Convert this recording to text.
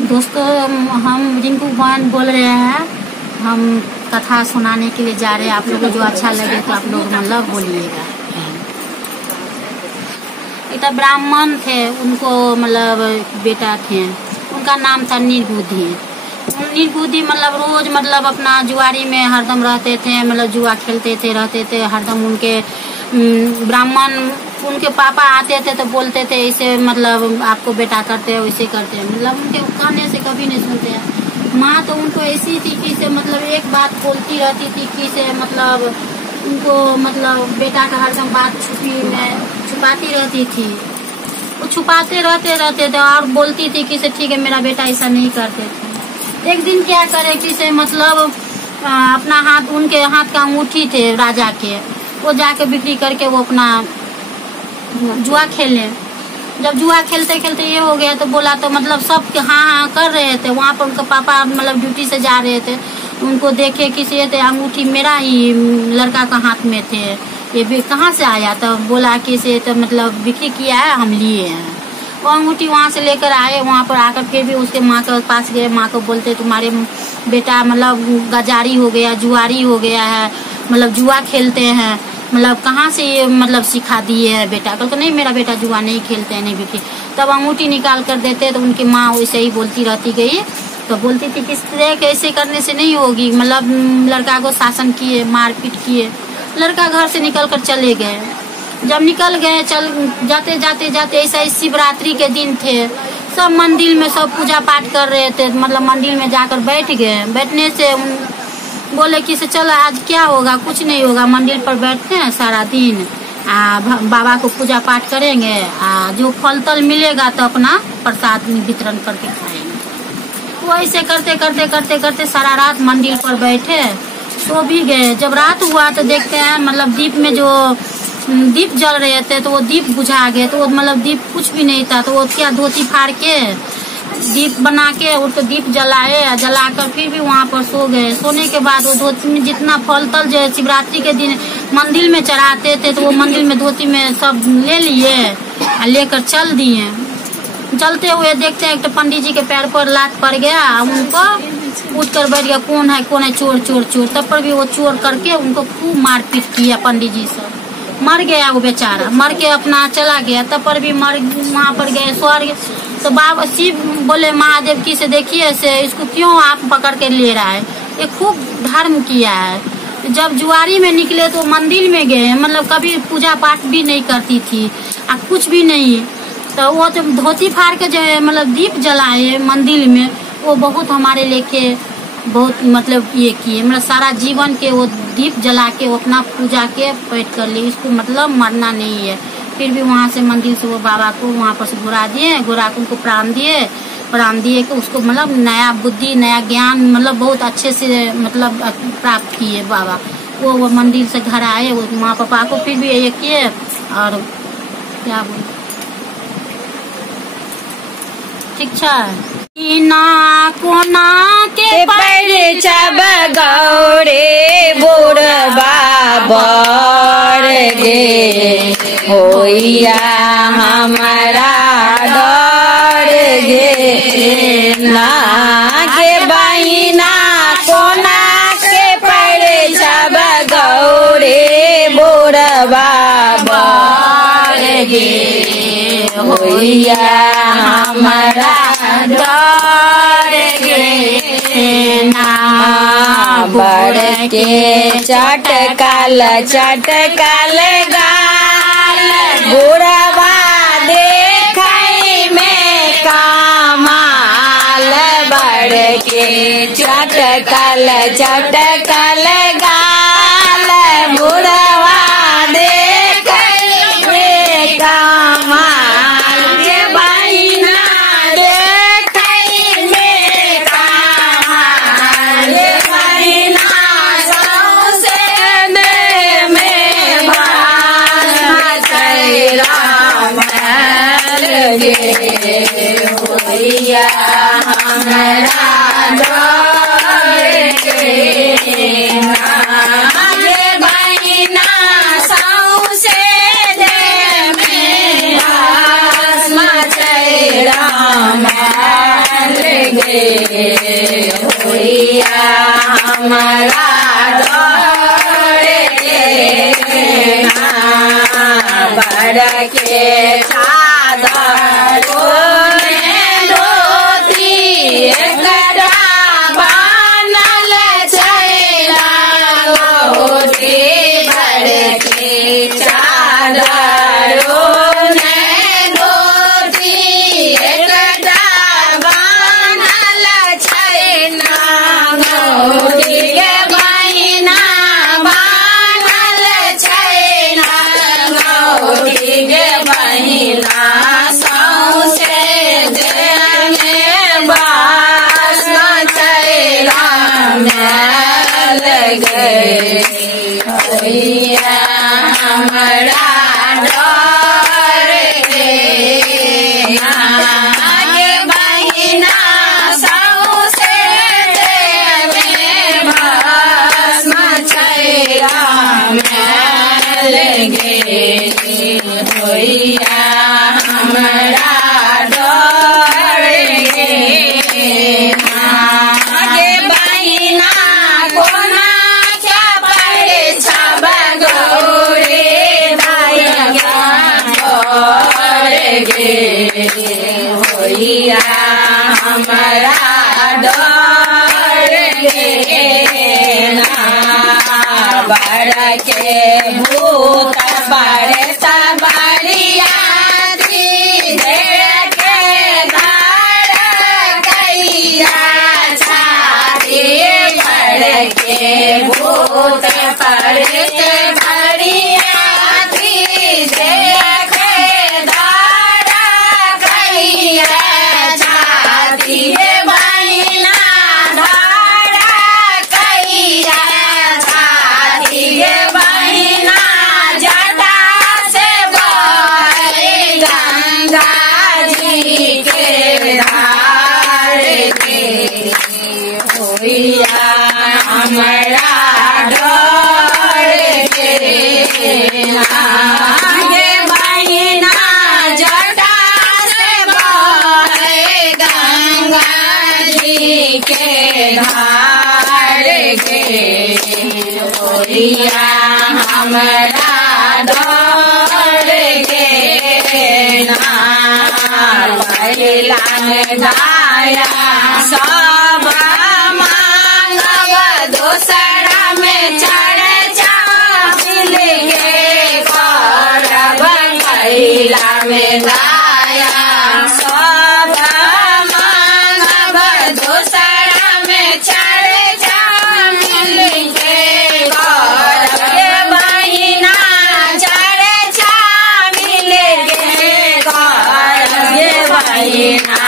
दोस्तों, हम रिंकू बहन बोल रहे हैं। हम कथा सुनाने के लिए जा रहे हैं। आप लोगों को जो अच्छा लगे तो आप लोग मतलब बोलिएगा। एक ब्राह्मण थे, उनको मतलब बेटा थे, उनका नाम था निर्बुद्धि। निर्बुद्धि मतलब रोज मतलब अपना जुआरी में हरदम रहते थे, मतलब जुआ खेलते थे, रहते थे हरदम। उनके ब्राह्मण उनके पापा आते थे तो बोलते थे इसे मतलब आपको बेटा करते हैं, वैसे करते हैं, मतलब उनके कहने से कभी नहीं सुनते हैं। माँ तो उनको ऐसी थी कि से मतलब एक बात बोलती रहती थी कि से मतलब उनको मतलब बेटा का हरदम बात छुपाती रहती थी। वो छुपाते रहते थे और बोलती थी कि से ठीक है मेरा बेटा ऐसा नहीं करते थे। एक दिन क्या करे कि से मतलब अपना हाथ, उनके हाथ का अंगूठी थे राजा के, वो जाके बिक्री करके वो अपना जुआ खेले। जब जुआ खेलते खेलते ये हो गया तो बोला तो मतलब सब हाँ कर रहे थे। वहाँ पर उनका पापा मतलब ड्यूटी से जा रहे थे, उनको देखे किसी थे अंगूठी मेरा ही लड़का का हाथ में थे, ये भी कहाँ से आया? तो बोला कि से तो मतलब बिक्री किया है, हम लिए हैं। वो अंगूठी वहाँ से लेकर आए। वहाँ पर आकर फिर भी उसके माँ के पास गए। माँ को बोलते तुम्हारे बेटा मतलब गजारी हो गया, जुआरी हो गया है, मतलब जुआ खेलते हैं, मतलब कहाँ से ये मतलब सिखा दिए है बेटा? कल तो नहीं, मेरा बेटा जुआ नहीं खेलते हैं, नहीं बिक्री। तब अंगूठी निकाल कर देते तो उनकी माँ वैसे ही बोलती रहती गई। तो बोलती थी किस तरह कैसे करने से नहीं होगी, मतलब लड़का को शासन किए, मारपीट किए। लड़का घर से निकल कर चले गए। जब निकल गए, चल जाते ऐसा ही शिवरात्रि के दिन थे, सब मंदिर में सब पूजा पाठ कर रहे थे, मतलब मंदिर में जाकर बैठ गए। बैठने से बोले कि से चलो आज क्या होगा, कुछ नहीं होगा, मंदिर पर बैठते हैं सारा दिन, बाबा को पूजा पाठ करेंगे, जो फल तल मिलेगा तो अपना प्रसाद वितरण करके खाएंगे। वो ऐसे करते सारा रात मंदिर पर बैठे, सो भी गए। जब रात हुआ तो देखते हैं मतलब दीप में जो दीप जल रहे थे तो वो दीप बुझा गए। तो वो मतलब दीप कुछ भी नहीं था, तो वो क्या धोती फाड़ के दीप बना के उसको दीप जलाए, जलाकर फिर भी वहाँ पर सो गए। सोने के बाद वो धोती में जितना फल तल जो शिवरात्रि के दिन मंदिर में चढ़ाते थे तो वो मंदिर में धोती में सब ले लिए, लेकर चल दिए। चलते हुए देखते हैं एक तो पंडित जी के पैर पर लात पड़ गया, उनको उठ कर बैठ गया, कौन है चोर चोर चोर। तब पर भी वो चोर करके उनको खूब मारपीट किया पंडित जी से। मर गया वो बेचारा, मर के अपना चला गया। तब पर भी मर वहाँ पर गए स्वर्ग। तो बाबा शिव बोले महादेव की से देखिए से इसको क्यों आप पकड़ के ले रहा है, ये खूब धर्म किया है। जब जुआरी में निकले तो मंदिर में गए, मतलब कभी पूजा पाठ भी नहीं करती थी, कुछ भी नहीं। तो वो तो धोती फाड़ के जो है मतलब दीप जलाए मंदिर में, वो बहुत हमारे लेके बहुत मतलब ये किए, मतलब सारा जीवन के वो दीप जला के वो अपना पूजा के पैठ कर लिए। इसको मतलब मरना नहीं है। फिर भी वहाँ से मंदिर से वो बाबा को वहाँ पर से घुरा दिए, घुरा के उनको प्रणाम दिए कि उसको मतलब नया बुद्धि, नया ज्ञान मतलब बहुत अच्छे से मतलब प्राप्त किए बाबा। वो मंदिर से घर आए, वो माँ पापा को फिर भी ये किए। और क्या बोल ठीक है ना कोना के पैर छब गौरे बोरबा बर गे होइया हमारा डर गे ना के बहिना कोना के पैर छब गौरे बोरबा बर गे होइया हमारा डर गे ना बढ़ के चटकल गाल बुढ़वा देखई में कमाल बढ़ के चटकल गाल बुढ़वा देखई में कमाल के बहिना होइया हमारा डर गे नागे बहिना सौसे दे में भस्म छै राम होइया हमारा बड़ के चादर धोती एकरा बानल छैला धोती बड़ के चादर धोती एकरा बानल छैला धोती के बहिना बानल छैला धोती के बहिना सौसे देने बास छैला मैल गए होइया हमरा डर के आगे बहिना सौसे देवे भस्म छैला मैल गए होइया हमरा डर गे आगे बहिना कोना क्या पड़े छब गौरे भैया डर गे होइया हमरा डर गे बड़ के भूत बड़े सबरिया के धार कैया छाती बड़ के भूत पड़े भरिया देखे धार कैया छाती बहिना धार कैया छाती बहिना जटा से बहे गंगा जी के धार के होइया हमरा डर के आगे बहिना जटा से बहे गंगा जी के धार के होइया हमरा डर के पहिला दाया सब मांगब दोसरा में चर्चा मिल के करब पहिला में दाया सब मांगब दोसरा में चर्चा मिल के करब बहिना चर्चा मिल के करब बहिना